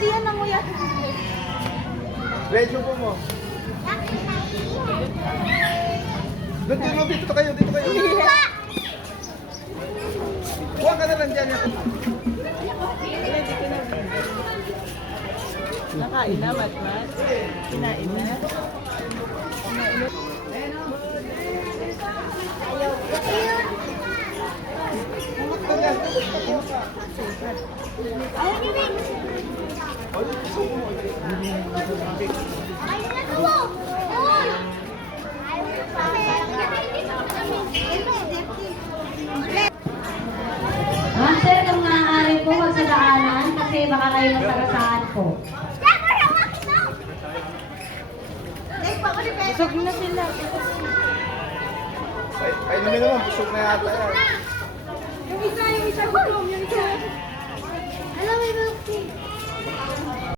Pwede yan ng nguya. Medyo po mo. Doon, dito kayo, dito kayo. Huwag ka na lang dyan. Nakain na, Matmat. Kinain na. Kinain na. Ma'am sir, kung maaari po wag sa daanan kasi baka kayo masagasaan po. Busog na sila. Ay, namin naman, busog na yata yan. Yung isa gutom, yung isa. Alam mo,